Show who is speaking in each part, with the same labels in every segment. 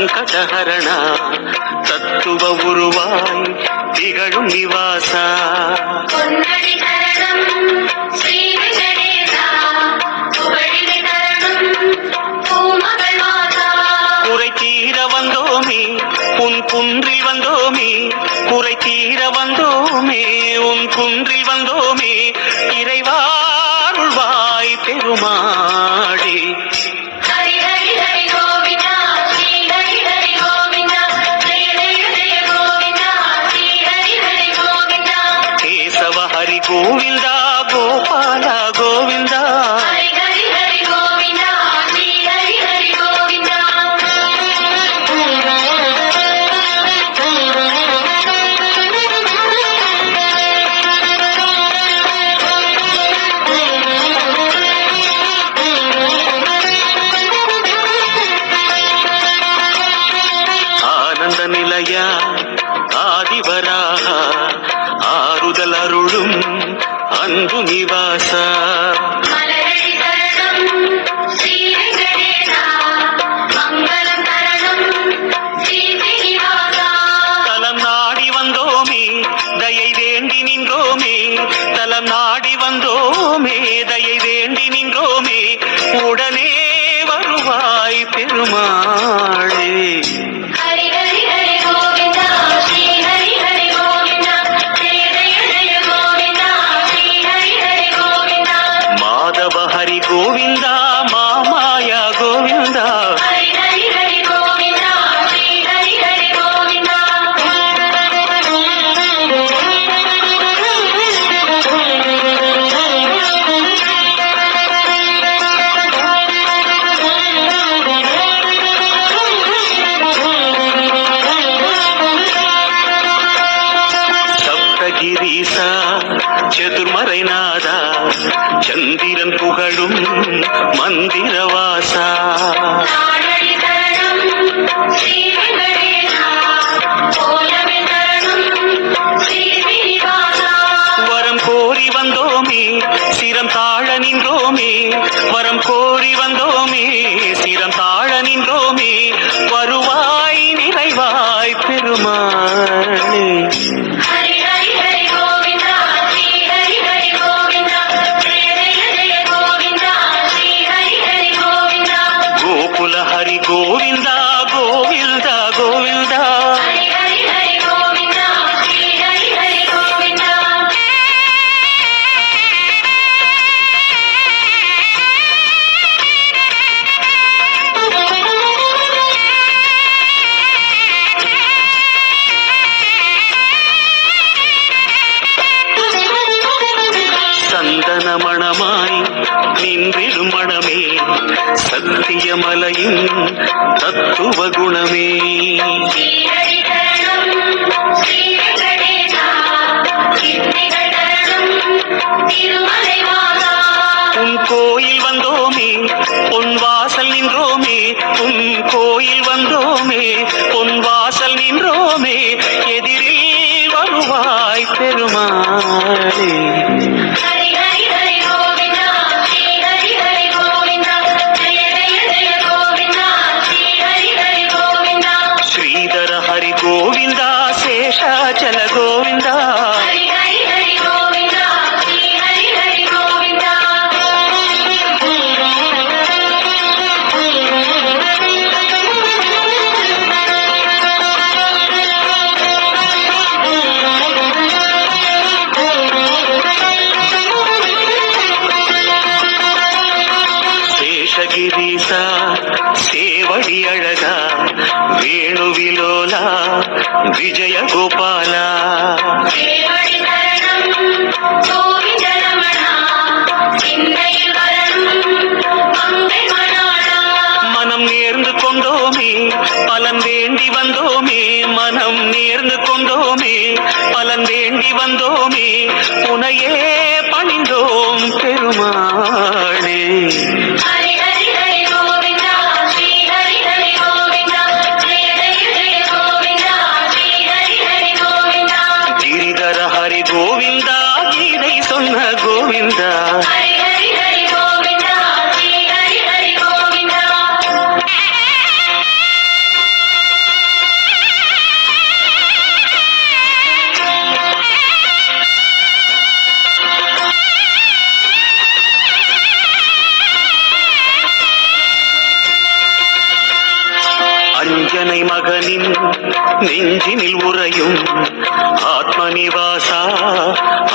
Speaker 1: ಸಂಕಟಹರಣ ತತ್ವ ಉರುವಾಯ್ ತಿಗಳು ನಿವಾಸ
Speaker 2: सा மணமணமாய் நின்றிடும் மணமே சத்தியமலையின் தத்துவ குணமே. உன் கோயில் வந்தோமே பொன்வா चल गो கிரீசா
Speaker 1: சேவடி அழகா வேணுவிலோலா விஜயகோபாலா
Speaker 2: மனம் நேர்ந்து கொண்டோமே பலன் வேண்டி வந்தோமே மனம் நேர்ந்து கொண்டோமே பலன் வேண்டி வந்தோமே உனையே பணிந்தோம் பெருமாளே.
Speaker 1: నివాసా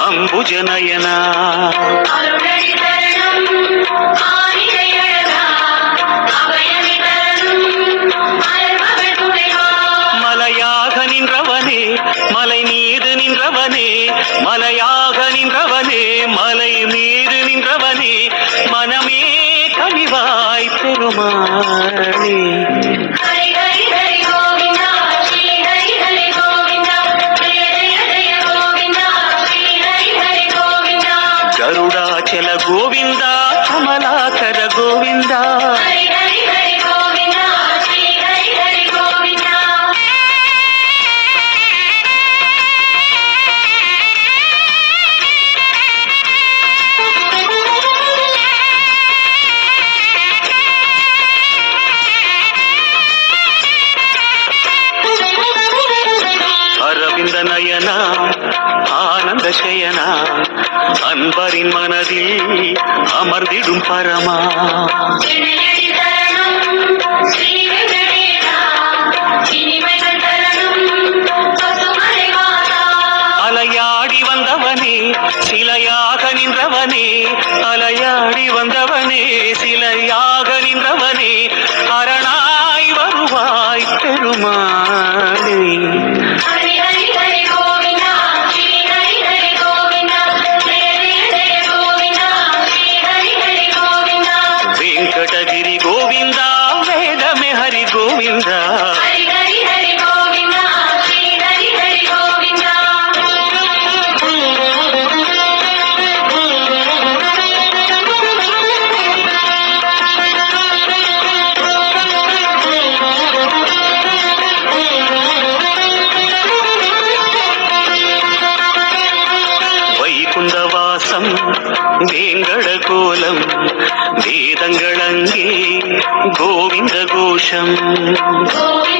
Speaker 1: అంబుజనయనా
Speaker 2: மலையாக நின்றவனே மலை மீது நின்றவனே மலையாக நின்றவனே மலை மீது நின்றவனே மனமே கனிவாய் பெருமாளே மனதில் அமர்ந்திடும் பரமா. yaşamaz.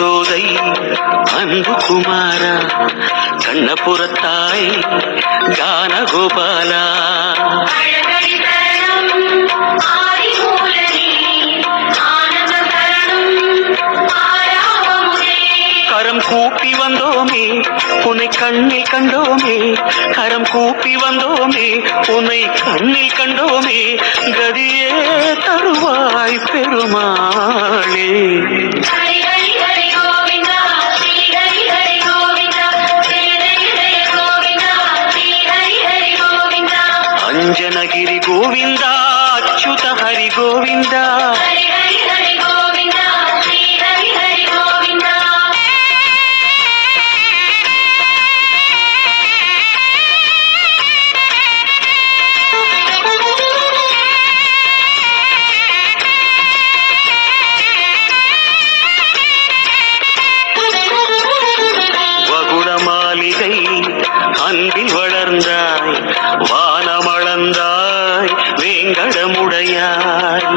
Speaker 2: யசோதை அன்பு குமாரா கண்ணபுரத்தாய்
Speaker 1: ஜானகோபாலா கரம்
Speaker 2: கூப்பி வந்தோமே உன்னை கண்ணில் கண்டோமே கரம் கூப்பி வந்தோமே உன்னை கண்ணில் கண்டோமே கதியே தருவாய் பெருமாளே.
Speaker 1: கோவிந்தா
Speaker 2: அச்சுத ஹரி கோவிந்தா
Speaker 1: ஹரி
Speaker 2: மாளிகை அன்பில் வளர்ந்தாய் வானமளந்தாய் வேங்கடமுடையாய்